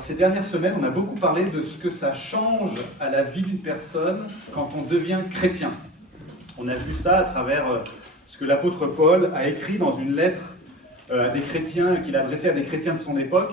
Alors ces dernières semaines, on a beaucoup parlé de ce que ça change à la vie d'une personne quand on devient chrétien. On a vu ça à travers ce que l'apôtre Paul a écrit dans une lettre à des chrétiens, qu'il a adressée à des chrétiens de son époque,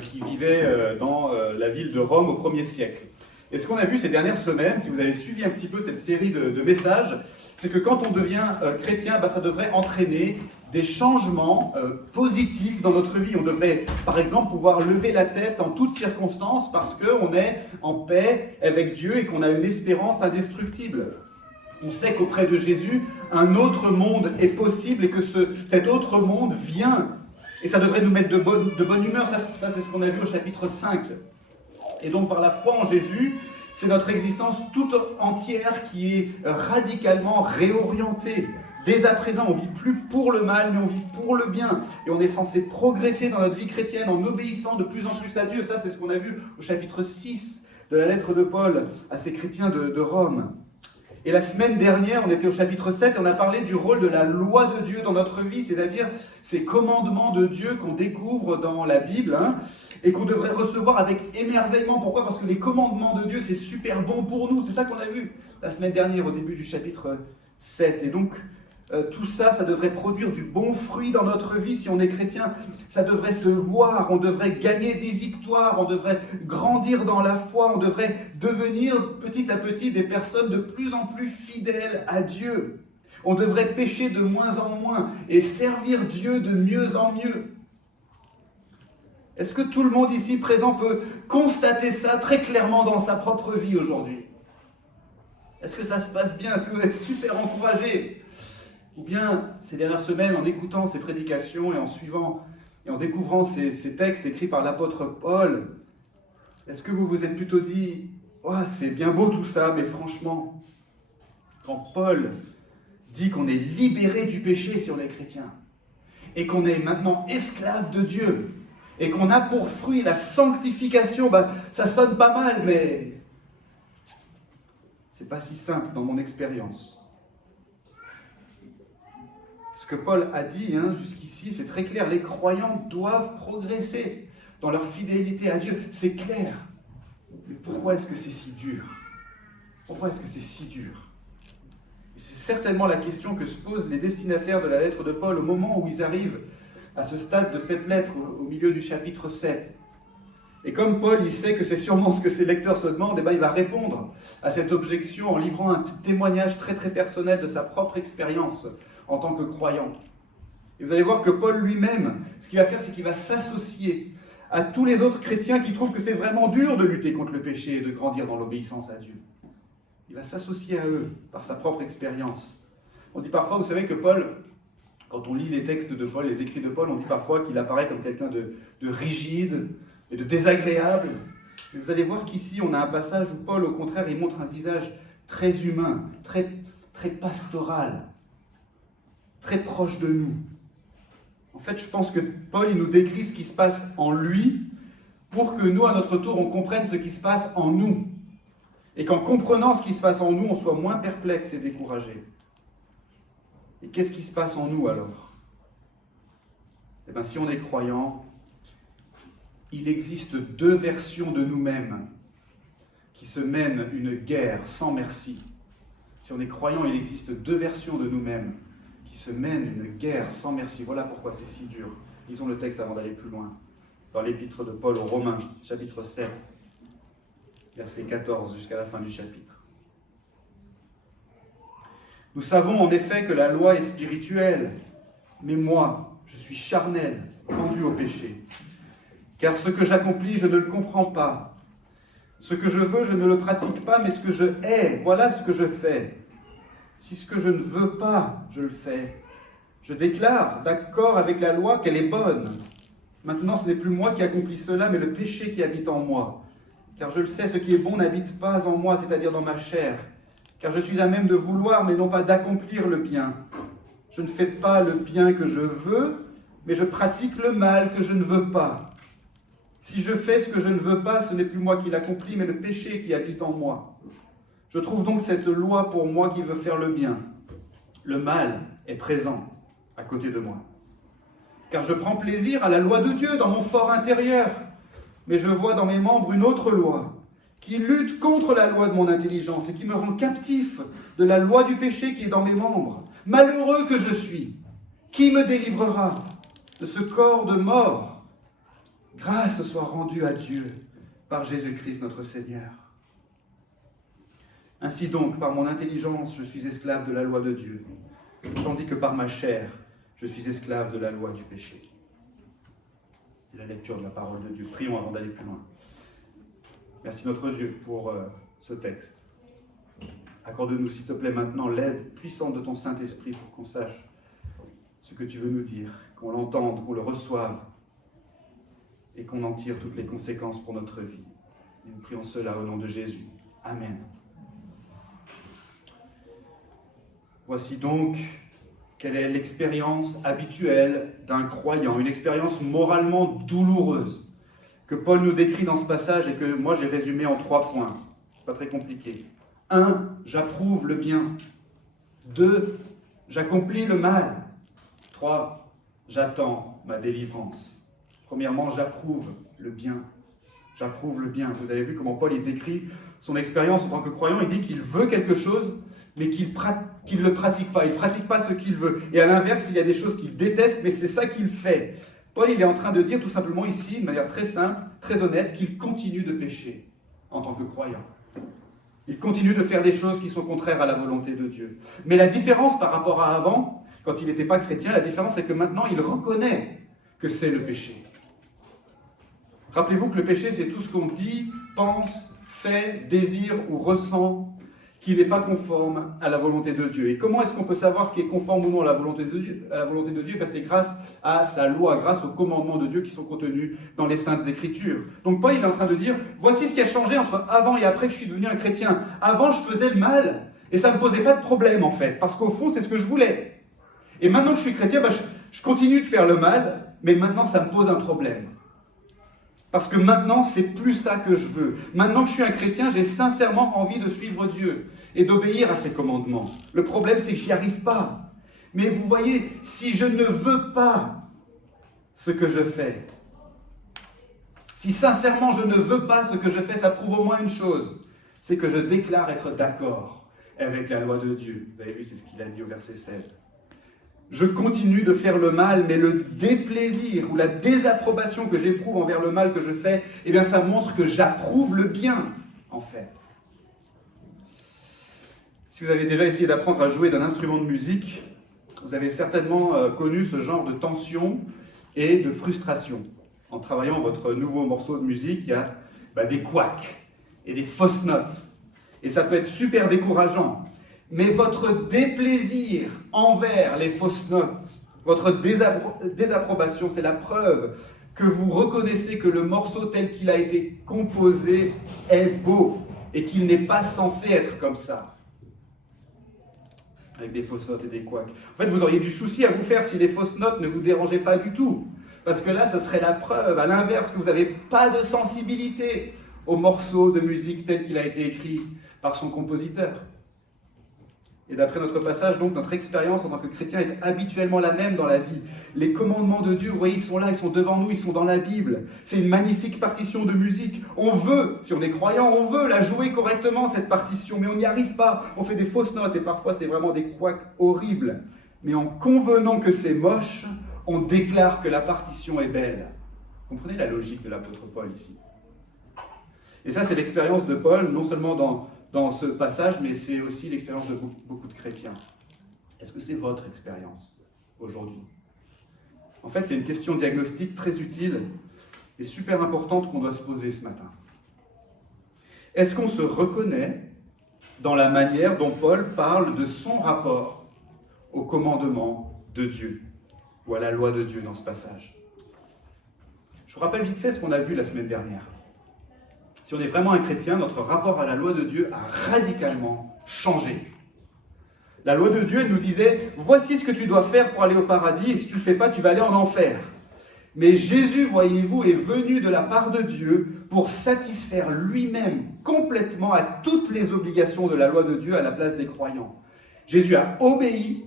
qui vivaient dans la ville de Rome au 1er siècle. Et ce qu'on a vu ces dernières semaines, si vous avez suivi un petit peu cette série de messages, c'est que quand on devient chrétien, ça devrait entraîner des changements positifs dans notre vie. On devrait, par exemple, pouvoir lever la tête en toutes circonstances parce qu'on est en paix avec Dieu et qu'on a une espérance indestructible. On sait qu'auprès de Jésus, un autre monde est possible et que cet autre monde vient. Et ça devrait nous mettre de bonne humeur. Ça c'est ce qu'on a vu au chapitre 5. Et donc, par la foi en Jésus, c'est notre existence toute entière qui est radicalement réorientée. Dès à présent, on ne vit plus pour le mal, mais on vit pour le bien. Et on est censé progresser dans notre vie chrétienne en obéissant de plus en plus à Dieu. Ça, c'est ce qu'on a vu au chapitre 6 de la lettre de Paul à ces chrétiens de Rome. Et la semaine dernière, on était au chapitre 7 et on a parlé du rôle de la loi de Dieu dans notre vie, c'est-à-dire ces commandements de Dieu qu'on découvre dans la Bible et qu'on devrait recevoir avec émerveillement. Pourquoi ? Parce que les commandements de Dieu, c'est super bon pour nous. C'est ça qu'on a vu la semaine dernière au début du chapitre 7. Et donc, tout ça, ça devrait produire du bon fruit dans notre vie si on est chrétien. Ça devrait se voir, on devrait gagner des victoires, on devrait grandir dans la foi, on devrait devenir petit à petit des personnes de plus en plus fidèles à Dieu. On devrait pécher de moins en moins et servir Dieu de mieux en mieux. Est-ce que tout le monde ici présent peut constater ça très clairement dans sa propre vie aujourd'hui ? Est-ce que ça se passe bien ? Est-ce que vous êtes super encouragés ? Ou bien, ces dernières semaines, en écoutant ces prédications et en suivant et en découvrant ces textes écrits par l'apôtre Paul, est-ce que vous vous êtes plutôt dit « Oh, c'est bien beau tout ça, mais franchement, quand Paul dit qu'on est libéré du péché si on est chrétien, et qu'on est maintenant esclave de Dieu, et qu'on a pour fruit la sanctification, ça sonne pas mal, mais c'est pas si simple dans mon expérience. » Ce que Paul a dit jusqu'ici, c'est très clair. Les croyants doivent progresser dans leur fidélité à Dieu. C'est clair. Mais pourquoi est-ce que c'est si dur ? Pourquoi est-ce que c'est si dur ? Et c'est certainement la question que se posent les destinataires de la lettre de Paul au moment où ils arrivent à ce stade de cette lettre, au milieu du chapitre 7. Et comme Paul, il sait que c'est sûrement ce que ses lecteurs se demandent, il va répondre à cette objection en livrant un témoignage très très personnel de sa propre expérience en tant que croyant. Et vous allez voir que Paul lui-même, ce qu'il va faire, c'est qu'il va s'associer à tous les autres chrétiens qui trouvent que c'est vraiment dur de lutter contre le péché et de grandir dans l'obéissance à Dieu. Il va s'associer à eux par sa propre expérience. On dit parfois, vous savez que Paul, quand on lit les textes de Paul, les écrits de Paul, on dit parfois qu'il apparaît comme quelqu'un de rigide et de désagréable. Mais vous allez voir qu'ici, on a un passage où Paul, au contraire, il montre un visage très humain, très, très pastoral, très proche de nous. En fait, je pense que Paul, il nous décrit ce qui se passe en lui pour que nous, à notre tour, on comprenne ce qui se passe en nous. Et qu'en comprenant ce qui se passe en nous, on soit moins perplexe et découragé. Et qu'est-ce qui se passe en nous alors ? Eh bien, si on est croyant, il existe deux versions de nous-mêmes qui se mènent une guerre sans merci. Si on est croyant, il existe deux versions de nous-mêmes qui se mènent une guerre sans merci. Voilà pourquoi c'est si dur. Lisons le texte avant d'aller plus loin. Dans l'épître de Paul aux Romains, chapitre 7, verset 14 jusqu'à la fin du chapitre. Nous savons en effet que la loi est spirituelle, mais moi, je suis charnel, vendu au péché. Car ce que j'accomplis, je ne le comprends pas. Ce que je veux, je ne le pratique pas, mais ce que je hais, voilà ce que je fais. Si ce que je ne veux pas, je le fais, je déclare, d'accord avec la loi, qu'elle est bonne. Maintenant, ce n'est plus moi qui accomplis cela, mais le péché qui habite en moi. Car je le sais, ce qui est bon n'habite pas en moi, c'est-à-dire dans ma chair. Car je suis à même de vouloir, mais non pas d'accomplir le bien. Je ne fais pas le bien que je veux, mais je pratique le mal que je ne veux pas. Si je fais ce que je ne veux pas, ce n'est plus moi qui l'accomplis, mais le péché qui habite en moi. Je trouve donc cette loi pour moi qui veut faire le bien. Le mal est présent à côté de moi. Car je prends plaisir à la loi de Dieu dans mon fort intérieur. mais je vois dans mes membres une autre loi, qui lutte contre la loi de mon intelligence et qui me rend captif de la loi du péché qui est dans mes membres. Malheureux que je suis, qui me délivrera de ce corps de mort? Grâce soit rendue à Dieu par Jésus-Christ notre Seigneur. Ainsi donc, par mon intelligence, je suis esclave de la loi de Dieu, tandis que par ma chair, je suis esclave de la loi du péché. C'est la lecture de la parole de Dieu. Prions avant d'aller plus loin. Merci notre Dieu pour ce texte. Accorde-nous, s'il te plaît, maintenant l'aide puissante de ton Saint-Esprit pour qu'on sache ce que tu veux nous dire, qu'on l'entende, qu'on le reçoive et qu'on en tire toutes les conséquences pour notre vie. Et nous prions cela au nom de Jésus. Amen. Voici donc quelle est l'expérience habituelle d'un croyant, une expérience moralement douloureuse que Paul nous décrit dans ce passage et que moi j'ai résumé en 3 points. Pas très compliqué. 1. J'approuve le bien. 2. J'accomplis le mal. 3. J'attends ma délivrance. Premièrement, j'approuve le bien. J'approuve le bien. Vous avez vu comment Paul il décrit son expérience en tant que croyant. Il dit qu'il veut quelque chose, mais qu'il ne le pratique pas. Il ne pratique pas ce qu'il veut. Et à l'inverse, il y a des choses qu'il déteste, mais c'est ça qu'il fait. Paul il est en train de dire tout simplement ici, de manière très simple, très honnête, qu'il continue de pécher en tant que croyant. Il continue de faire des choses qui sont contraires à la volonté de Dieu. Mais la différence par rapport à avant, quand il n'était pas chrétien, la différence c'est que maintenant il reconnaît que c'est le péché. Rappelez-vous que le péché c'est tout ce qu'on dit, pense, fait, désire ou ressent qui n'est pas conforme à la volonté de Dieu. Et comment est-ce qu'on peut savoir ce qui est conforme ou non à la volonté de Dieu? C'est grâce à sa loi, grâce aux commandements de Dieu qui sont contenus dans les Saintes Écritures. Donc Paul il est en train de dire, voici ce qui a changé entre avant et après que je suis devenu un chrétien. Avant je faisais le mal et ça ne me posait pas de problème en fait, parce qu'au fond c'est ce que je voulais. Et maintenant que je suis chrétien, je continue de faire le mal, mais maintenant ça me pose un problème. Parce que maintenant, c'est plus ça que je veux. Maintenant que je suis un chrétien, j'ai sincèrement envie de suivre Dieu et d'obéir à ses commandements. Le problème, c'est que je n'y arrive pas. Mais vous voyez, si je ne veux pas ce que je fais, si sincèrement je ne veux pas ce que je fais, ça prouve au moins une chose, c'est que je déclare être d'accord avec la loi de Dieu. Vous avez vu, c'est ce qu'il a dit au verset 16. Je continue de faire le mal, mais le déplaisir ou la désapprobation que j'éprouve envers le mal que je fais, eh bien ça montre que j'approuve le bien, en fait. Si vous avez déjà essayé d'apprendre à jouer d'un instrument de musique, vous avez certainement connu ce genre de tension et de frustration. En travaillant votre nouveau morceau de musique, il y a des couacs et des fausses notes. Et ça peut être super décourageant. Mais votre déplaisir envers les fausses notes, votre désapprobation, c'est la preuve que vous reconnaissez que le morceau tel qu'il a été composé est beau et qu'il n'est pas censé être comme ça, avec des fausses notes et des couacs. En fait, vous auriez du souci à vous faire si les fausses notes ne vous dérangeaient pas du tout, parce que là, ça serait la preuve, à l'inverse, que vous n'avez pas de sensibilité au morceau de musique tel qu'il a été écrit par son compositeur. Et d'après notre passage, donc, notre expérience en tant que chrétien est habituellement la même dans la vie. Les commandements de Dieu, vous voyez, ils sont là, ils sont devant nous, ils sont dans la Bible. C'est une magnifique partition de musique. On veut, si on est croyant, on veut la jouer correctement, cette partition, mais on n'y arrive pas. On fait des fausses notes et parfois c'est vraiment des couacs horribles. Mais en convenant que c'est moche, on déclare que la partition est belle. Comprenez la logique de l'apôtre Paul ici. Et ça, c'est l'expérience de Paul, non seulement dans ce passage, mais c'est aussi l'expérience de beaucoup de chrétiens. Est-ce que c'est votre expérience aujourd'hui? En fait, c'est une question diagnostique très utile et super importante qu'on doit se poser ce matin. Est-ce qu'on se reconnaît dans la manière dont Paul parle de son rapport au commandement de Dieu ou à la loi de Dieu dans ce passage? Je vous rappelle vite fait ce qu'on a vu la semaine dernière. Si on est vraiment un chrétien, notre rapport à la loi de Dieu a radicalement changé. La loi de Dieu, elle nous disait, voici ce que tu dois faire pour aller au paradis, et si tu ne le fais pas, tu vas aller en enfer. Mais Jésus, voyez-vous, est venu de la part de Dieu pour satisfaire lui-même complètement à toutes les obligations de la loi de Dieu à la place des croyants. Jésus a obéi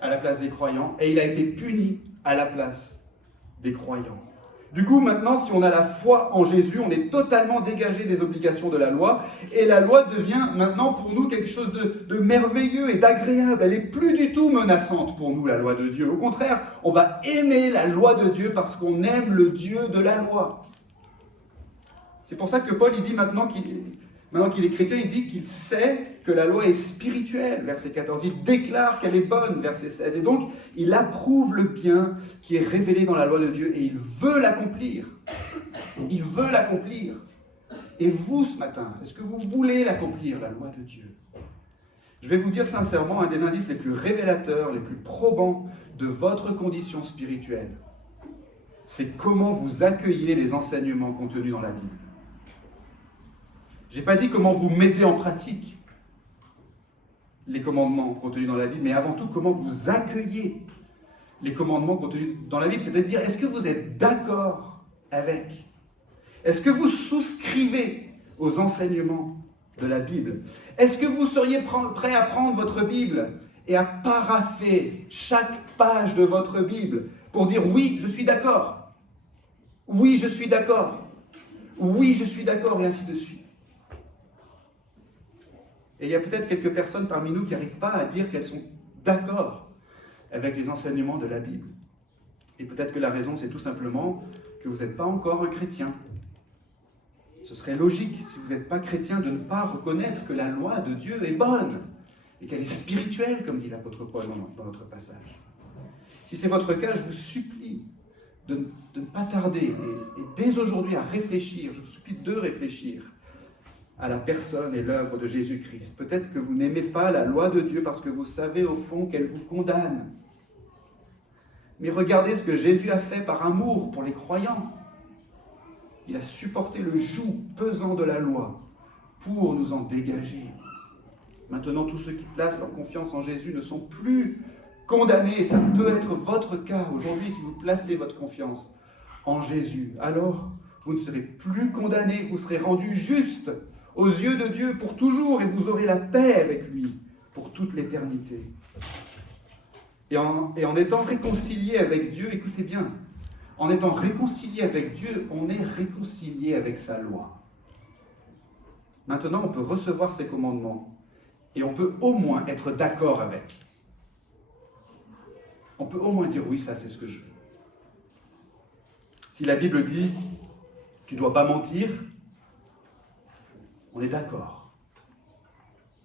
à la place des croyants, et il a été puni à la place des croyants. Du coup, maintenant, si on a la foi en Jésus, on est totalement dégagé des obligations de la loi, et la loi devient maintenant pour nous quelque chose de merveilleux et d'agréable. Elle n'est plus du tout menaçante pour nous, la loi de Dieu. Au contraire, on va aimer la loi de Dieu parce qu'on aime le Dieu de la loi. C'est pour ça que Paul, il dit maintenant qu'il est chrétien, il dit qu'il sait que la loi est spirituelle, verset 14. Il déclare qu'elle est bonne, verset 16. Et donc, il approuve le bien qui est révélé dans la loi de Dieu et il veut l'accomplir. Il veut l'accomplir. Et vous, ce matin, est-ce que vous voulez l'accomplir, la loi de Dieu? Je vais vous dire sincèrement, un des indices les plus révélateurs, les plus probants de votre condition spirituelle, c'est comment vous accueillez les enseignements contenus dans la Bible. Je n'ai pas dit comment vous mettez en pratique les commandements contenus dans la Bible, mais avant tout comment vous accueillez les commandements contenus dans la Bible. C'est-à-dire, est-ce que vous êtes d'accord avec? Est-ce que vous souscrivez aux enseignements de la Bible? Est-ce que vous seriez prêt à prendre votre Bible et à parapher chaque page de votre Bible pour dire oui, je suis d'accord, oui, je suis d'accord, oui, je suis d'accord, et ainsi de suite? Et il y a peut-être quelques personnes parmi nous qui n'arrivent pas à dire qu'elles sont d'accord avec les enseignements de la Bible. Et peut-être que la raison, c'est tout simplement que vous n'êtes pas encore un chrétien. Ce serait logique, si vous n'êtes pas chrétien, de ne pas reconnaître que la loi de Dieu est bonne et qu'elle est spirituelle, comme dit l'apôtre Paul dans notre passage. Si c'est votre cas, je vous supplie de ne pas tarder et dès aujourd'hui à réfléchir, je vous supplie de réfléchir à la personne et l'œuvre de Jésus-Christ. Peut-être que vous n'aimez pas la loi de Dieu parce que vous savez au fond qu'elle vous condamne. Mais regardez ce que Jésus a fait par amour pour les croyants. Il a supporté le joug pesant de la loi pour nous en dégager. Maintenant, tous ceux qui placent leur confiance en Jésus ne sont plus condamnés. Ça peut être votre cas aujourd'hui si vous placez votre confiance en Jésus. Alors, vous ne serez plus condamnés, vous serez rendus justes aux yeux de Dieu pour toujours et vous aurez la paix avec lui pour toute l'éternité. Et en étant réconcilié avec Dieu, écoutez bien, en étant réconcilié avec Dieu, on est réconcilié avec sa loi. Maintenant, on peut recevoir ses commandements et on peut au moins être d'accord avec. On peut au moins dire oui, ça c'est ce que je veux. Si la Bible dit tu ne dois pas mentir, on est d'accord.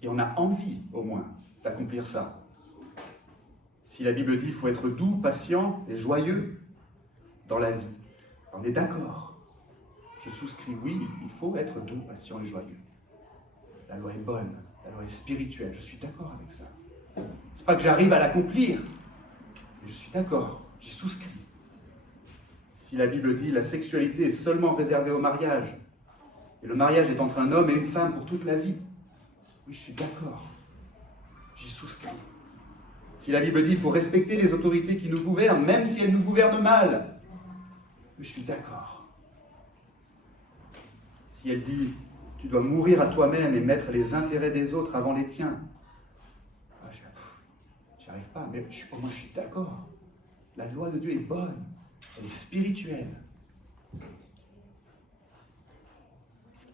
Et on a envie, au moins, d'accomplir ça. Si la Bible dit qu'il faut être doux, patient et joyeux dans la vie, on est d'accord. Je souscris, oui, il faut être doux, patient et joyeux. La loi est bonne, la loi est spirituelle, je suis d'accord avec ça. C'est pas que j'arrive à l'accomplir, mais je suis d'accord, j'y souscris. Si la Bible dit que la sexualité est seulement réservée au mariage, et le mariage est entre un homme et une femme pour toute la vie, oui, je suis d'accord. J'y souscris. Si la Bible dit qu'il faut respecter les autorités qui nous gouvernent, même si elles nous gouvernent mal, oui, je suis d'accord. Si elle dit tu dois mourir à toi-même et mettre les intérêts des autres avant les tiens, j'y arrive pas, mais moi je suis d'accord. La loi de Dieu est bonne, elle est spirituelle.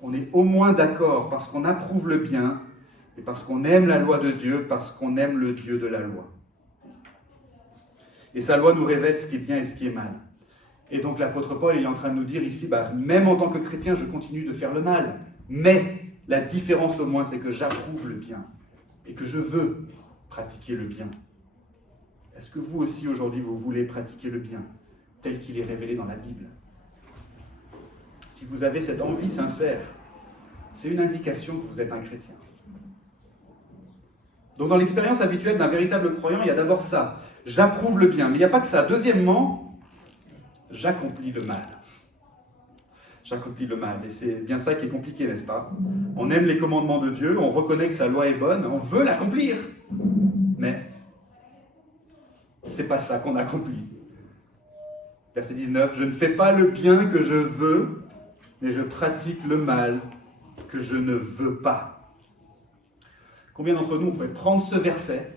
On est au moins d'accord parce qu'on approuve le bien et parce qu'on aime la loi de Dieu, parce qu'on aime le Dieu de la loi. Et sa loi nous révèle ce qui est bien et ce qui est mal. Et donc l'apôtre Paul est en train de nous dire ici, même en tant que chrétien, je continue de faire le mal. Mais la différence au moins, c'est que j'approuve le bien et que je veux pratiquer le bien. Est-ce que vous aussi aujourd'hui, vous voulez pratiquer le bien tel qu'il est révélé dans la Bible? Si vous avez cette envie sincère, c'est une indication que vous êtes un chrétien. Donc dans l'expérience habituelle d'un véritable croyant, il y a d'abord ça. J'approuve le bien. Mais il n'y a pas que ça. Deuxièmement, j'accomplis le mal. J'accomplis le mal. Et c'est bien ça qui est compliqué, n'est-ce pas? On aime les commandements de Dieu, on reconnaît que sa loi est bonne, on veut l'accomplir. Mais c'est pas ça qu'on accomplit. Verset 19, je ne fais pas le bien que je veux, mais je pratique le mal que je ne veux pas. Combien d'entre nous, on pourrait prendre ce verset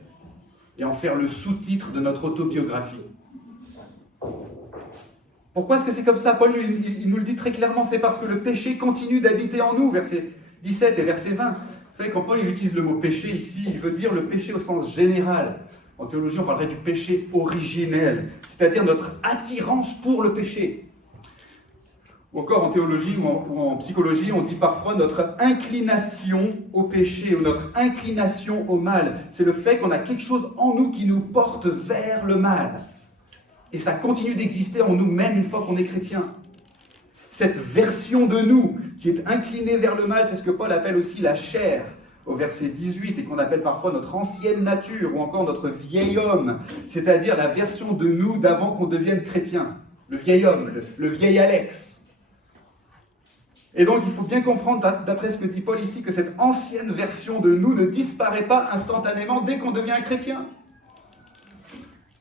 et en faire le sous-titre de notre autobiographie? Pourquoi est-ce que c'est comme ça? Paul il nous le dit très clairement, c'est parce que le péché continue d'habiter en nous, verset 17 et verset 20. Vous savez, quand Paul il utilise le mot péché ici, il veut dire le péché au sens général. En théologie, on parlerait du péché originel, c'est-à-dire notre attirance pour le péché. Ou encore en théologie ou en psychologie, on dit parfois notre inclination au péché ou notre inclination au mal. C'est le fait qu'on a quelque chose en nous qui nous porte vers le mal. Et ça continue d'exister en nous même une fois qu'on est chrétien. Cette version de nous qui est inclinée vers le mal, c'est ce que Paul appelle aussi la chair, au verset 18, et qu'on appelle parfois notre ancienne nature, ou encore notre vieil homme, c'est-à-dire la version de nous d'avant qu'on devienne chrétien. Le vieil homme, le vieil Alex. Et donc il faut bien comprendre, d'après ce que dit Paul ici, que cette ancienne version de nous ne disparaît pas instantanément dès qu'on devient un chrétien.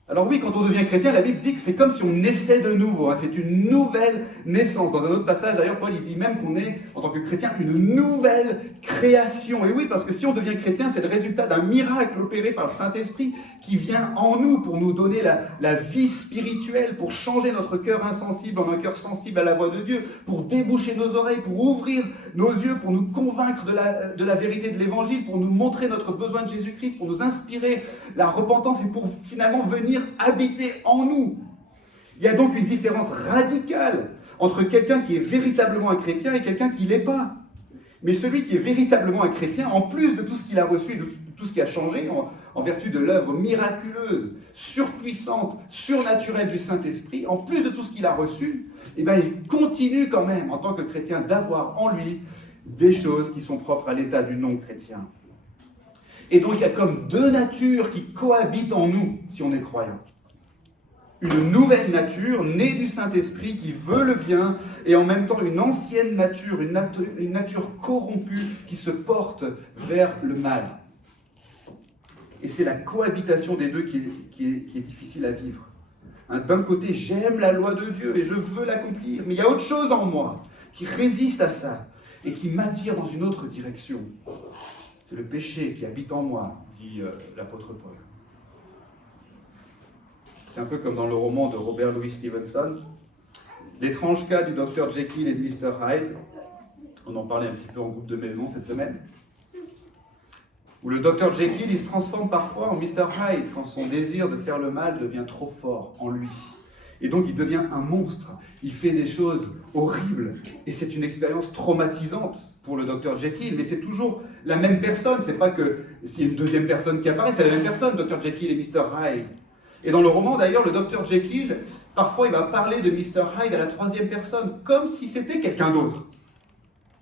Alors oui, quand on devient chrétien, la Bible dit que c'est comme si on naissait de nouveau. C'est une nouvelle naissance. Dans un autre passage, d'ailleurs, Paul il dit même qu'on est, en tant que chrétien, une nouvelle création. Et oui, parce que si on devient chrétien, c'est le résultat d'un miracle opéré par le Saint-Esprit qui vient en nous pour nous donner la vie spirituelle, pour changer notre cœur insensible en un cœur sensible à la voix de Dieu, pour déboucher nos oreilles, pour ouvrir nos yeux, pour nous convaincre de la vérité de l'Évangile, pour nous montrer notre besoin de Jésus-Christ, pour nous inspirer la repentance et pour finalement venir habiter en nous. Il y a donc une différence radicale entre quelqu'un qui est véritablement un chrétien et quelqu'un qui ne l'est pas. Mais celui qui est véritablement un chrétien, en plus de tout ce qu'il a reçu, de tout ce qui a changé, en vertu de l'œuvre miraculeuse, surpuissante, surnaturelle du Saint-Esprit, en plus de tout ce qu'il a reçu, eh bien, il continue quand même, en tant que chrétien, d'avoir en lui des choses qui sont propres à l'état du non-chrétien. Et donc il y a comme deux natures qui cohabitent en nous, si on est croyant. Une nouvelle nature, née du Saint-Esprit, qui veut le bien, et en même temps une ancienne nature, une nature corrompue, qui se porte vers le mal. Et c'est la cohabitation des deux qui est difficile à vivre. D'un côté, j'aime la loi de Dieu et je veux l'accomplir, mais il y a autre chose en moi qui résiste à ça et qui m'attire dans une autre direction. C'est le péché qui habite en moi, dit l'apôtre Paul. C'est un peu comme dans le roman de Robert Louis Stevenson, L'étrange cas du Dr Jekyll et de Mr Hyde. On en parlait un petit peu en groupe de maison cette semaine. Où le Dr Jekyll, il se transforme parfois en Mr Hyde quand son désir de faire le mal devient trop fort en lui. Et donc il devient un monstre. Il fait des choses horribles. Et c'est une expérience traumatisante pour le Dr Jekyll. Mais c'est toujours la même personne. C'est pas que s'il y a une deuxième personne qui apparaît, c'est la même personne, Dr Jekyll et Mr Hyde. Et dans le roman, d'ailleurs, le Dr Jekyll, parfois il va parler de Mr Hyde à la troisième personne, comme si c'était quelqu'un d'autre.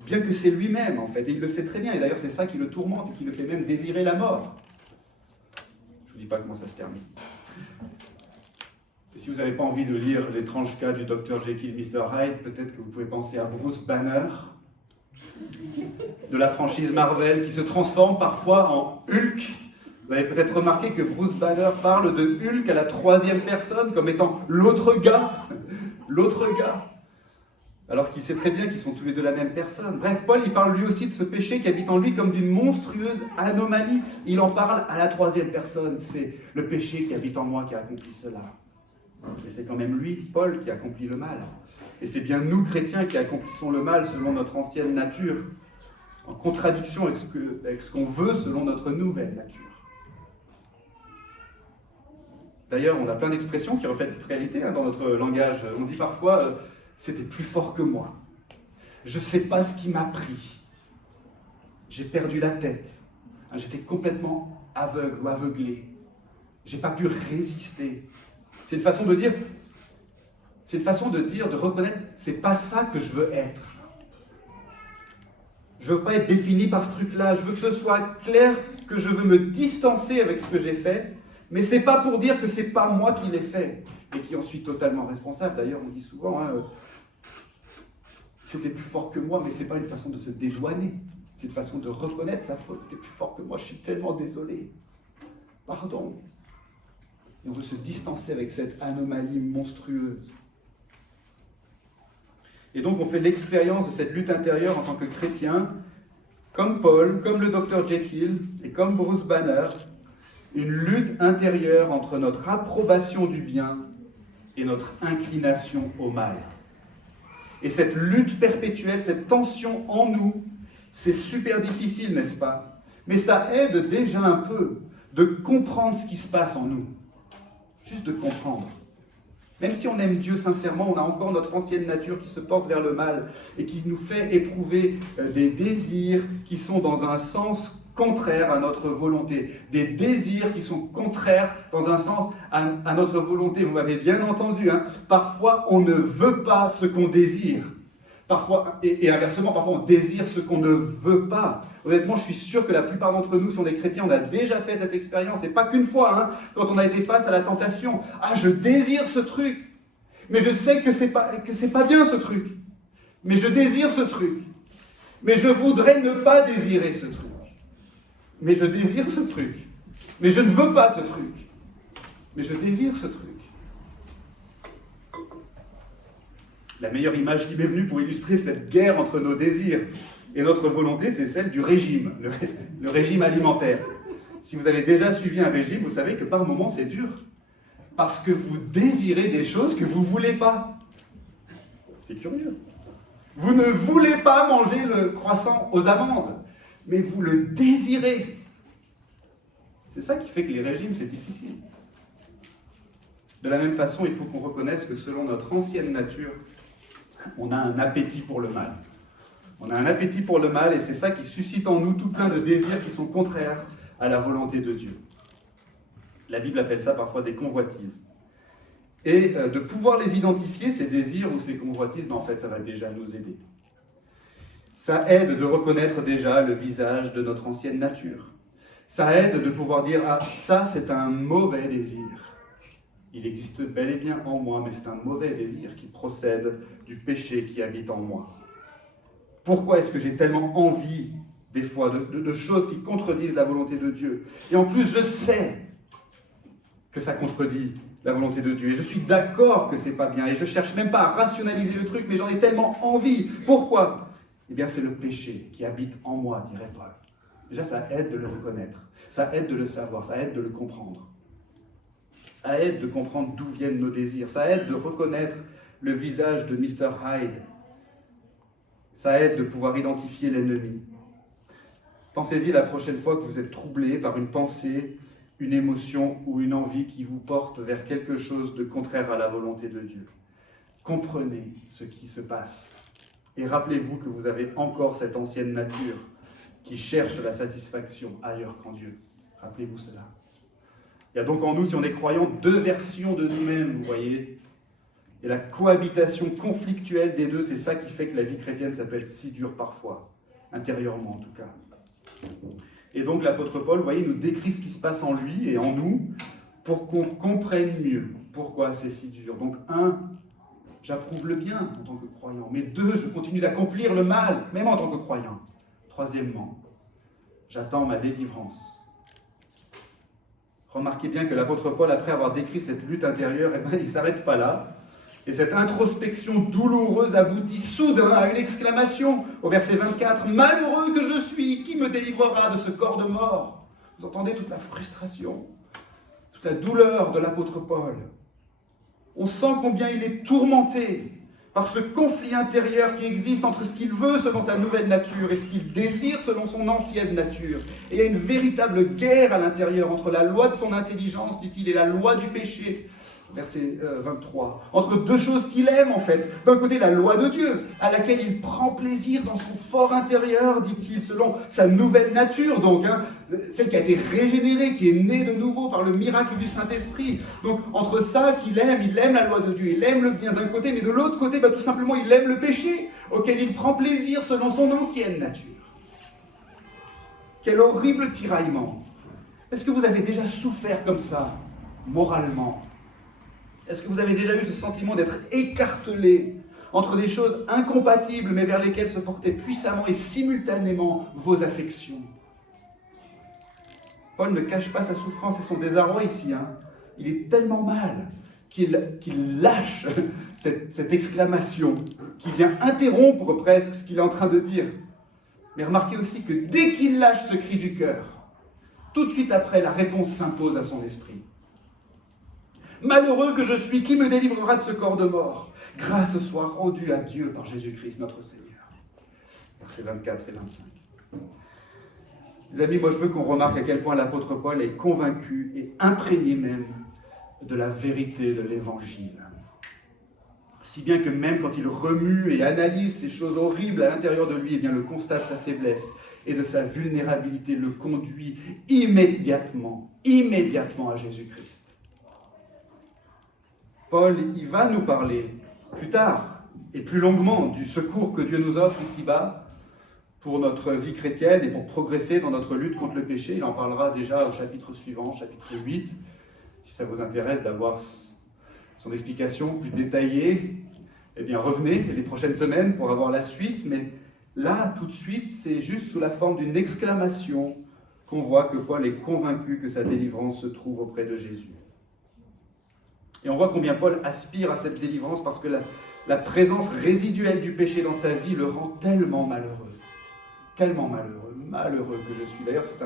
Bien que c'est lui-même, en fait. Et il le sait très bien. Et d'ailleurs, c'est ça qui le tourmente et qui le fait même désirer la mort. Je ne vous dis pas comment ça se termine. Et si vous n'avez pas envie de lire l'étrange cas du Dr Jekyll et Mr Hyde, peut-être que vous pouvez penser à Bruce Banner, de la franchise Marvel, qui se transforme parfois en Hulk. Vous avez peut-être remarqué que Bruce Banner parle de Hulk à la troisième personne, comme étant l'autre gars. L'autre gars. Alors qu'il sait très bien qu'ils sont tous les deux la même personne. Bref, Paul, il parle lui aussi de ce péché qui habite en lui comme d'une monstrueuse anomalie. Il en parle à la troisième personne. C'est le péché qui habite en moi qui a accompli cela. Et c'est quand même lui, Paul, qui accomplit le mal. Et c'est bien nous, chrétiens, qui accomplissons le mal selon notre ancienne nature, en contradiction avec ce qu'on veut selon notre nouvelle nature. D'ailleurs, on a plein d'expressions qui reflètent cette réalité dans notre langage. On dit parfois c'était plus fort que moi. Je ne sais pas ce qui m'a pris. J'ai perdu la tête. J'étais complètement aveugle ou aveuglé. Je n'ai pas pu résister. C'est une façon de dire, de reconnaître, c'est pas ça que je veux être. Je ne veux pas être défini par ce truc-là. Je veux que ce soit clair que je veux me distancer avec ce que j'ai fait. Mais ce n'est pas pour dire que ce n'est pas moi qui l'ai fait et qui en suis totalement responsable. D'ailleurs, on dit souvent, c'était plus fort que moi, mais ce n'est pas une façon de se dédouaner. C'est une façon de reconnaître sa faute. C'était plus fort que moi, je suis tellement désolé. Pardon. Et on veut se distancer avec cette anomalie monstrueuse. Et donc, on fait l'expérience de cette lutte intérieure en tant que chrétien, comme Paul, comme le Dr Jekyll et comme Bruce Banner, une lutte intérieure entre notre approbation du bien et notre inclination au mal. Et cette lutte perpétuelle, cette tension en nous, c'est super difficile, n'est-ce pas? Mais ça aide déjà un peu de comprendre ce qui se passe en nous. Juste de comprendre. Même si on aime Dieu sincèrement, on a encore notre ancienne nature qui se porte vers le mal et qui nous fait éprouver des désirs qui sont dans un sens contraire à notre volonté. Des désirs qui sont contraires dans un sens à notre volonté. Vous m'avez bien entendu, hein. Parfois on ne veut pas ce qu'on désire. Parfois, et inversement, parfois on désire ce qu'on ne veut pas. Honnêtement, je suis sûr que la plupart d'entre nous, si on est chrétien, on a déjà fait cette expérience, et pas qu'une fois, hein, quand on a été face à la tentation. Ah, je désire ce truc, mais je sais que c'est pas bien ce truc. Mais je désire ce truc. Mais je voudrais ne pas désirer ce truc. Mais je désire ce truc. Mais je ne veux pas ce truc. Mais je désire ce truc. La meilleure image qui m'est venue pour illustrer cette guerre entre nos désirs et notre volonté, c'est celle du régime, le régime alimentaire. Si vous avez déjà suivi un régime, vous savez que par moments c'est dur. Parce que vous désirez des choses que vous ne voulez pas. C'est curieux. Vous ne voulez pas manger le croissant aux amandes, mais vous le désirez. C'est ça qui fait que les régimes, c'est difficile. De la même façon, il faut qu'on reconnaisse que selon notre ancienne nature, on a un appétit pour le mal. On a un appétit pour le mal et c'est ça qui suscite en nous tout plein de désirs qui sont contraires à la volonté de Dieu. La Bible appelle ça parfois des convoitises. Et de pouvoir les identifier, ces désirs ou ces convoitises, en fait, ça va déjà nous aider. Ça aide de reconnaître déjà le visage de notre ancienne nature. Ça aide de pouvoir dire « Ah, ça, c'est un mauvais désir ». Il existe bel et bien en moi, mais c'est un mauvais désir qui procède du péché qui habite en moi. Pourquoi est-ce que j'ai tellement envie, des fois, de choses qui contredisent la volonté de Dieu? Et en plus, je sais que ça contredit la volonté de Dieu. Et je suis d'accord que c'est pas bien. Et je cherche même pas à rationaliser le truc, mais j'en ai tellement envie. Pourquoi? Eh bien, c'est le péché qui habite en moi, dirait Paul. Déjà, ça aide de le reconnaître. Ça aide de le savoir. Ça aide de le comprendre. Ça aide de comprendre d'où viennent nos désirs. Ça aide de reconnaître le visage de Mr. Hyde. Ça aide de pouvoir identifier l'ennemi. Pensez-y la prochaine fois que vous êtes troublé par une pensée, une émotion ou une envie qui vous porte vers quelque chose de contraire à la volonté de Dieu. Comprenez ce qui se passe. Et rappelez-vous que vous avez encore cette ancienne nature qui cherche la satisfaction ailleurs qu'en Dieu. Rappelez-vous cela. Il y a donc en nous, si on est croyant, deux versions de nous-mêmes, vous voyez. Et la cohabitation conflictuelle des deux, c'est ça qui fait que la vie chrétienne, ça peut être si dur parfois, intérieurement en tout cas. Et donc l'apôtre Paul, vous voyez, nous décrit ce qui se passe en lui et en nous pour qu'on comprenne mieux pourquoi c'est si dur. Donc j'approuve le bien en tant que croyant. Mais 2, je continue d'accomplir le mal, même en tant que croyant. 3, j'attends ma délivrance. Remarquez bien que l'apôtre Paul, après avoir décrit cette lutte intérieure, il ne s'arrête pas là. Et cette introspection douloureuse aboutit soudain à une exclamation au verset 24. « Malheureux que je suis, qui me délivrera de ce corps de mort ?» Vous entendez toute la frustration, toute la douleur de l'apôtre Paul. On sent combien il est tourmenté par ce conflit intérieur qui existe entre ce qu'il veut selon sa nouvelle nature et ce qu'il désire selon son ancienne nature. Et il y a une véritable guerre à l'intérieur entre la loi de son intelligence, dit-il, et la loi du péché. Verset 23. Entre deux choses qu'il aime en fait. D'un côté la loi de Dieu, à laquelle il prend plaisir dans son fort intérieur, dit-il, selon sa nouvelle nature, donc, celle qui a été régénérée, qui est née de nouveau par le miracle du Saint-Esprit. Donc entre ça qu'il aime, il aime la loi de Dieu, il aime le bien d'un côté, mais de l'autre côté, tout simplement, il aime le péché, auquel il prend plaisir selon son ancienne nature. Quel horrible tiraillement. Est-ce que vous avez déjà souffert comme ça, moralement ? Est-ce que vous avez déjà eu ce sentiment d'être écartelé entre des choses incompatibles, mais vers lesquelles se portaient puissamment et simultanément vos affections? Paul ne cache pas sa souffrance et son désarroi ici. Il est tellement mal qu'il lâche cette exclamation qui vient interrompre presque ce qu'il est en train de dire. Mais remarquez aussi que dès qu'il lâche ce cri du cœur, tout de suite après, la réponse s'impose à son esprit. Malheureux que je suis, qui me délivrera de ce corps de mort? Grâce soit rendue à Dieu par Jésus-Christ, notre Seigneur. Versets 24 et 25. Les amis, moi je veux qu'on remarque à quel point l'apôtre Paul est convaincu et imprégné même de la vérité de l'Évangile. Si bien que même quand il remue et analyse ces choses horribles à l'intérieur de lui, eh bien le constat de sa faiblesse et de sa vulnérabilité le conduit immédiatement à Jésus-Christ. Paul, il va nous parler plus tard et plus longuement du secours que Dieu nous offre ici-bas pour notre vie chrétienne et pour progresser dans notre lutte contre le péché. Il en parlera déjà au chapitre suivant, chapitre 8. Si ça vous intéresse d'avoir son explication plus détaillée, eh bien revenez les prochaines semaines pour avoir la suite. Mais là, tout de suite, c'est juste sous la forme d'une exclamation qu'on voit que Paul est convaincu que sa délivrance se trouve auprès de Jésus. Et on voit combien Paul aspire à cette délivrance parce que la présence résiduelle du péché dans sa vie le rend tellement malheureux. Tellement malheureux, malheureux que je suis. D'ailleurs, c'est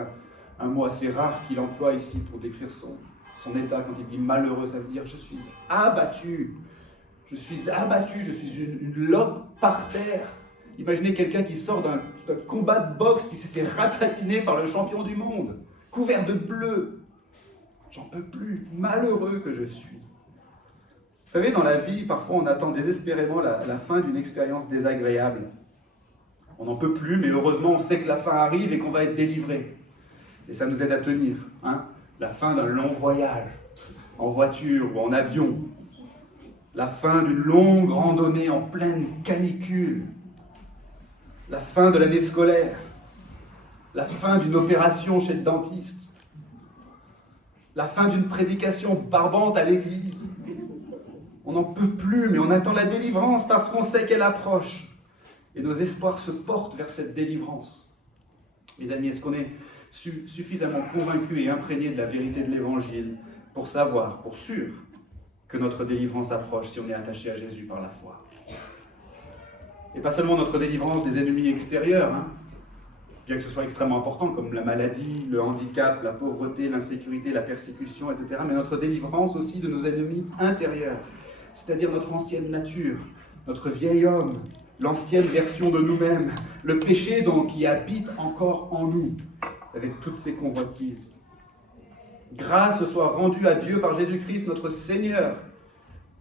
un mot assez rare qu'il emploie ici pour décrire son état. Quand il dit malheureux, ça veut dire je suis abattu. Je suis une loque par terre. Imaginez quelqu'un qui sort d'un combat de boxe, qui s'est fait ratatiner par le champion du monde, couvert de bleu. J'en peux plus, malheureux que je suis. Vous savez, dans la vie, parfois on attend désespérément la fin d'une expérience désagréable. On n'en peut plus, mais heureusement on sait que la fin arrive et qu'on va être délivré. Et ça nous aide à tenir. La fin d'un long voyage, en voiture ou en avion. La fin d'une longue randonnée en pleine canicule. La fin de l'année scolaire. La fin d'une opération chez le dentiste. La fin d'une prédication barbante à l'église. On n'en peut plus, mais on attend la délivrance parce qu'on sait qu'elle approche. Et nos espoirs se portent vers cette délivrance. Mes amis, est-ce qu'on est suffisamment convaincus et imprégnés de la vérité de l'Évangile pour savoir, pour sûr, que notre délivrance approche si on est attaché à Jésus par la foi? Et pas seulement notre délivrance des ennemis extérieurs, bien que ce soit extrêmement important, comme la maladie, le handicap, la pauvreté, l'insécurité, la persécution, etc., mais notre délivrance aussi de nos ennemis intérieurs, c'est-à-dire notre ancienne nature, notre vieil homme, l'ancienne version de nous-mêmes, le péché donc qui habite encore en nous, avec toutes ses convoitises. Grâce soit rendue à Dieu par Jésus-Christ notre Seigneur,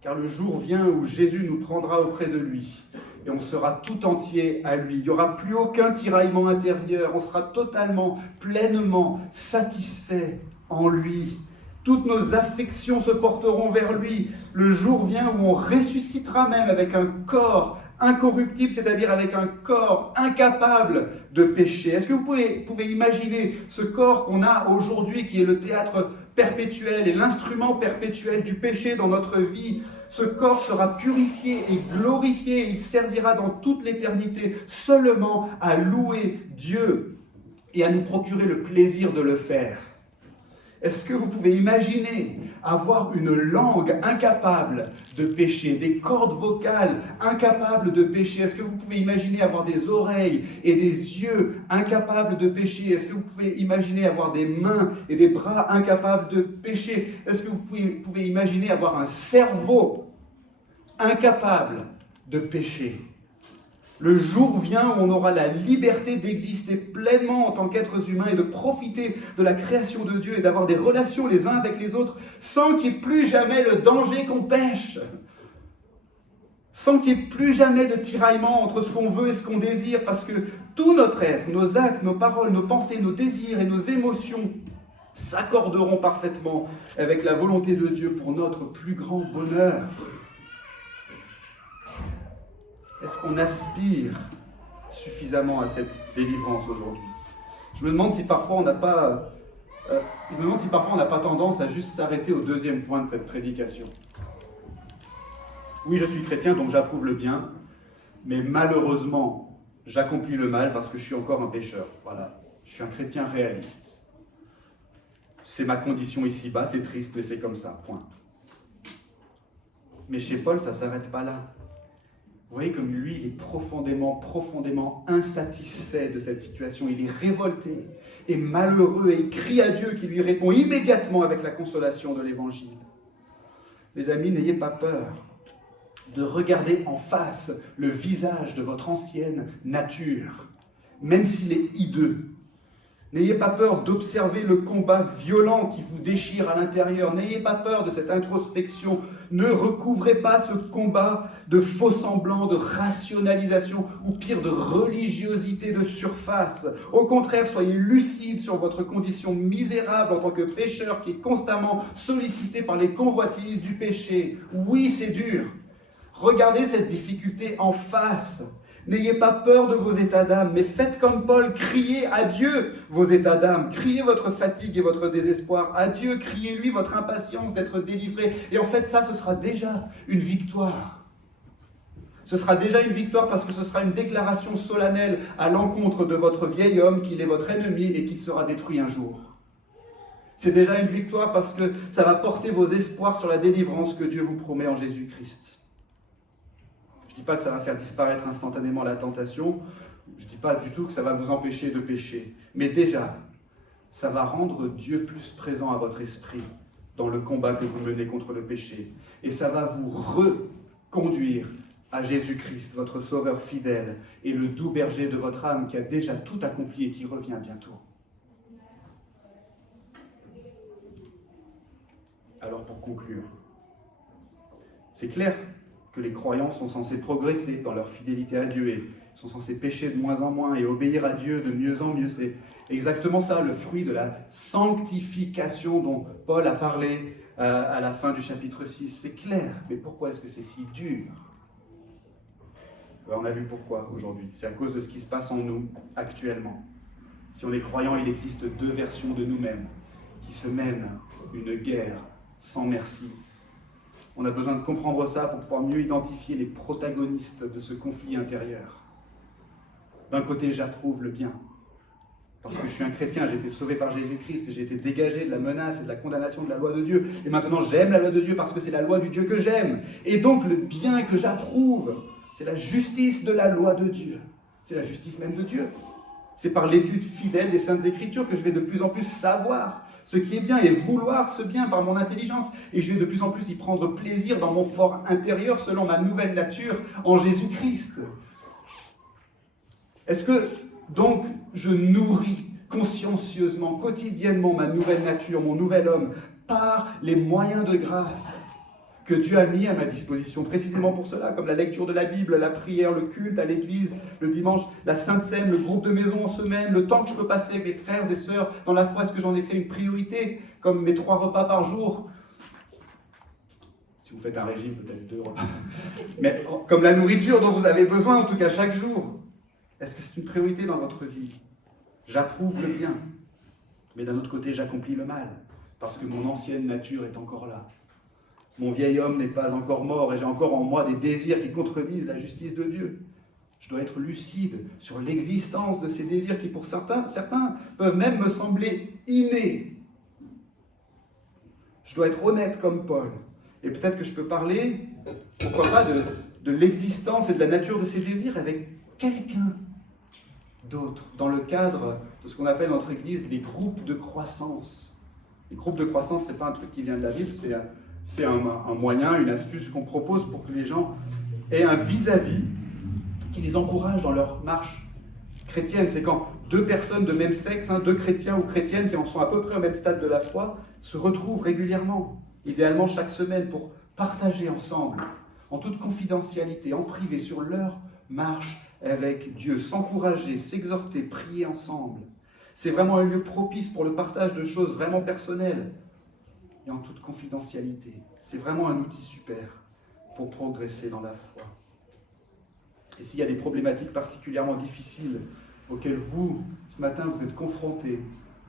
car le jour vient où Jésus nous prendra auprès de lui, et on sera tout entier à lui. Il n'y aura plus aucun tiraillement intérieur, on sera totalement, pleinement satisfait en lui. Toutes nos affections se porteront vers lui. Le jour vient où on ressuscitera même avec un corps incorruptible, c'est-à-dire avec un corps incapable de pécher. Est-ce que vous pouvez imaginer ce corps qu'on a aujourd'hui, qui est le théâtre perpétuel et l'instrument perpétuel du péché dans notre vie? Ce corps sera purifié et glorifié, et il servira dans toute l'éternité seulement à louer Dieu et à nous procurer le plaisir de le faire. Est-ce que vous pouvez imaginer avoir une langue incapable de pécher, des cordes vocales incapables de pécher? Est-ce que vous pouvez imaginer avoir des oreilles et des yeux incapables de pécher? Est-ce que vous pouvez imaginer avoir des mains et des bras incapables de pécher? Est-ce que vous pouvez imaginer avoir un cerveau incapable de pécher? Le jour vient où on aura la liberté d'exister pleinement en tant qu'êtres humains et de profiter de la création de Dieu et d'avoir des relations les uns avec les autres sans qu'il n'y ait plus jamais le danger qu'on pêche. Sans qu'il n'y ait plus jamais de tiraillement entre ce qu'on veut et ce qu'on désire, parce que tout notre être, nos actes, nos paroles, nos pensées, nos désirs et nos émotions s'accorderont parfaitement avec la volonté de Dieu pour notre plus grand bonheur. Est-ce qu'on aspire suffisamment à cette délivrance aujourd'hui? Je me demande si parfois on n'a pas tendance à juste s'arrêter au deuxième point de cette prédication. Oui, je suis chrétien, donc j'approuve le bien, mais malheureusement, j'accomplis le mal parce que je suis encore un pécheur. Voilà, je suis un chrétien réaliste. C'est ma condition ici-bas, c'est triste, mais c'est comme ça, point. Mais chez Paul, ça ne s'arrête pas là. Vous voyez comme lui, il est profondément insatisfait de cette situation. Il est révolté et malheureux et il crie à Dieu qui lui répond immédiatement avec la consolation de l'Évangile. mes amis, n'ayez pas peur de regarder en face le visage de votre ancienne nature, même s'il est hideux. N'ayez pas peur d'observer le combat violent qui vous déchire à l'intérieur. N'ayez pas peur de cette introspection. Ne recouvrez pas ce combat de faux-semblants, de rationalisation ou pire de religiosité de surface. Au contraire, soyez lucides sur votre condition misérable en tant que pécheur qui est constamment sollicité par les convoitises du péché. Oui, c'est dur. Regardez cette difficulté en face. N'ayez pas peur de vos états d'âme, mais faites comme Paul, criez à Dieu vos états d'âme, criez votre fatigue et votre désespoir à Dieu, criez-lui votre impatience d'être délivré. Et en fait, ça, ce sera déjà une victoire. Ce sera déjà une victoire parce que ce sera une déclaration solennelle à l'encontre de votre vieil homme, qu'il est votre ennemi et qu'il sera détruit un jour. C'est déjà une victoire parce que ça va porter vos espoirs sur la délivrance que Dieu vous promet en Jésus-Christ. Je ne dis pas que ça va faire disparaître instantanément la tentation, je ne dis pas du tout que ça va vous empêcher de pécher, mais déjà, ça va rendre Dieu plus présent à votre esprit dans le combat que vous menez contre le péché, et ça va vous reconduire à Jésus-Christ, votre Sauveur fidèle, et le doux berger de votre âme qui a déjà tout accompli et qui revient bientôt. Alors pour conclure, c'est clair que les croyants sont censés progresser dans leur fidélité à Dieu et sont censés pécher de moins en moins et obéir à Dieu de mieux en mieux. C'est exactement ça, le fruit de la sanctification dont Paul a parlé à la fin du chapitre 6. C'est clair, mais pourquoi est-ce que c'est si dur ? On a vu pourquoi aujourd'hui. C'est à cause de ce qui se passe en nous actuellement. Si on est croyant, il existe deux versions de nous-mêmes qui se mènent une guerre sans merci. On a besoin de comprendre ça pour pouvoir mieux identifier les protagonistes de ce conflit intérieur. D'un côté, j'approuve le bien. Parce que je suis un chrétien, j'ai été sauvé par Jésus-Christ, j'ai été dégagé de la menace et de la condamnation de la loi de Dieu. Et maintenant, j'aime la loi de Dieu parce que c'est la loi du Dieu que j'aime. Et donc, le bien que j'approuve, c'est la justice de la loi de Dieu. C'est la justice même de Dieu. C'est par l'étude fidèle des Saintes Écritures que je vais de plus en plus savoir ce qui est bien et vouloir ce bien par mon intelligence. Et je vais de plus en plus y prendre plaisir dans mon fort intérieur selon ma nouvelle nature en Jésus-Christ. Est-ce que donc je nourris consciencieusement, quotidiennement ma nouvelle nature, mon nouvel homme, par les moyens de grâce que Dieu a mis à ma disposition, précisément pour cela, comme la lecture de la Bible, la prière, le culte à l'église, le dimanche, la Sainte Seine, le groupe de maison en semaine, le temps que je peux passer avec mes frères et sœurs dans la foi, est-ce que j'en ai fait une priorité, comme mes 3 repas par jour ? Si vous faites un régime, peut-être 2 repas. Mais comme la nourriture dont vous avez besoin, en tout cas chaque jour. Est-ce que c'est une priorité dans votre vie ? J'approuve le bien, mais d'un autre côté, j'accomplis le mal, parce que mon ancienne nature est encore là. Mon vieil homme n'est pas encore mort et j'ai encore en moi des désirs qui contredisent la justice de Dieu. Je dois être lucide sur l'existence de ces désirs qui, pour certains peuvent même me sembler innés. Je dois être honnête comme Paul. Et peut-être que je peux parler, pourquoi pas, de l'existence et de la nature de ces désirs avec quelqu'un d'autre, dans le cadre de ce qu'on appelle dans notre Église les groupes de croissance. Les groupes de croissance, ce n'est pas un truc qui vient de la Bible, c'est un moyen, une astuce qu'on propose pour que les gens aient un vis-à-vis qui les encourage dans leur marche chrétienne. C'est quand 2 personnes de même sexe, 2 chrétiens ou chrétiennes qui en sont à peu près au même stade de la foi, se retrouvent régulièrement, idéalement chaque semaine, pour partager ensemble, en toute confidentialité, en privé, sur leur marche avec Dieu, s'encourager, s'exhorter, prier ensemble. C'est vraiment un lieu propice pour le partage de choses vraiment personnelles et en toute confidentialité. C'est vraiment un outil super pour progresser dans la foi. Et s'il y a des problématiques particulièrement difficiles auxquelles vous, ce matin, vous êtes confrontés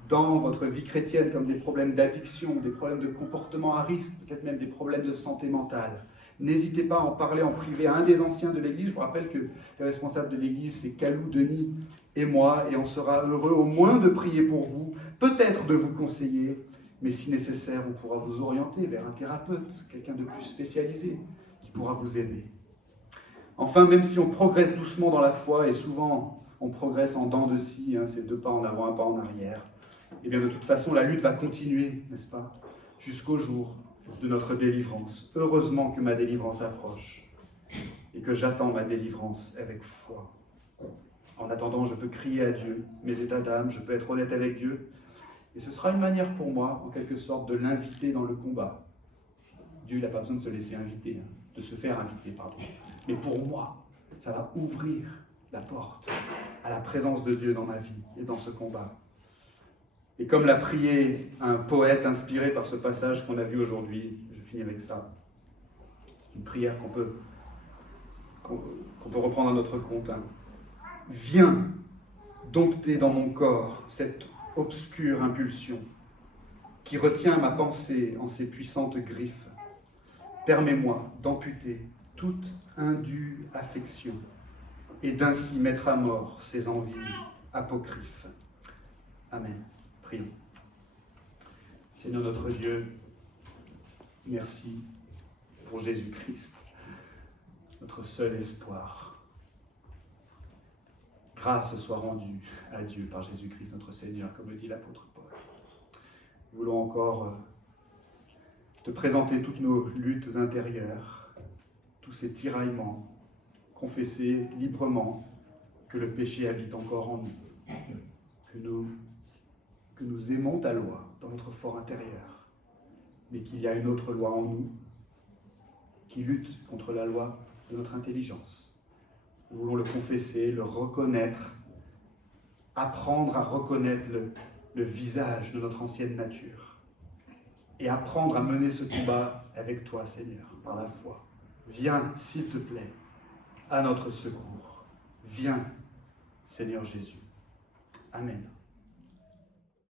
dans votre vie chrétienne, comme des problèmes d'addiction, des problèmes de comportement à risque, peut-être même des problèmes de santé mentale, n'hésitez pas à en parler en privé à un des anciens de l'Église. Je vous rappelle que les responsables de l'Église, c'est Calou, Denis et moi, et on sera heureux au moins de prier pour vous, peut-être de vous conseiller, mais si nécessaire, on pourra vous orienter vers un thérapeute, quelqu'un de plus spécialisé, qui pourra vous aider. Enfin, même si on progresse doucement dans la foi, et souvent on progresse en dents de scie, c'est 2 pas en avant, 1 pas en arrière, et bien de toute façon, la lutte va continuer, n'est-ce pas, jusqu'au jour de notre délivrance. Heureusement que ma délivrance approche et que j'attends ma délivrance avec foi. En attendant, je peux crier à Dieu mes états d'âme, je peux être honnête avec Dieu, et ce sera une manière pour moi, en quelque sorte, de l'inviter dans le combat. Dieu n'a pas besoin de se laisser inviter, de se faire inviter, pardon. Mais pour moi, ça va ouvrir la porte à la présence de Dieu dans ma vie et dans ce combat. Et comme l'a prié un poète inspiré par ce passage qu'on a vu aujourd'hui, je finis avec ça. C'est une prière qu'on peut reprendre à notre compte. Viens dompter dans mon corps cette obscure impulsion qui retient ma pensée en ses puissantes griffes. Permets-moi d'amputer toute indue affection et d'ainsi mettre à mort ces envies apocryphes. Amen. Prions. Seigneur notre Dieu, merci pour Jésus-Christ, notre seul espoir. Grâce soit rendue à Dieu par Jésus-Christ notre Seigneur, comme le dit l'apôtre Paul. Nous voulons encore te présenter toutes nos luttes intérieures, tous ces tiraillements, confesser librement que le péché habite encore en nous, que nous aimons ta loi dans notre fort intérieur, mais qu'il y a une autre loi en nous qui lutte contre la loi de notre intelligence. Nous voulons le confesser, le reconnaître, apprendre à reconnaître le visage de notre ancienne nature et apprendre à mener ce combat avec toi, Seigneur, par la foi. Viens, s'il te plaît, à notre secours. Viens, Seigneur Jésus. Amen.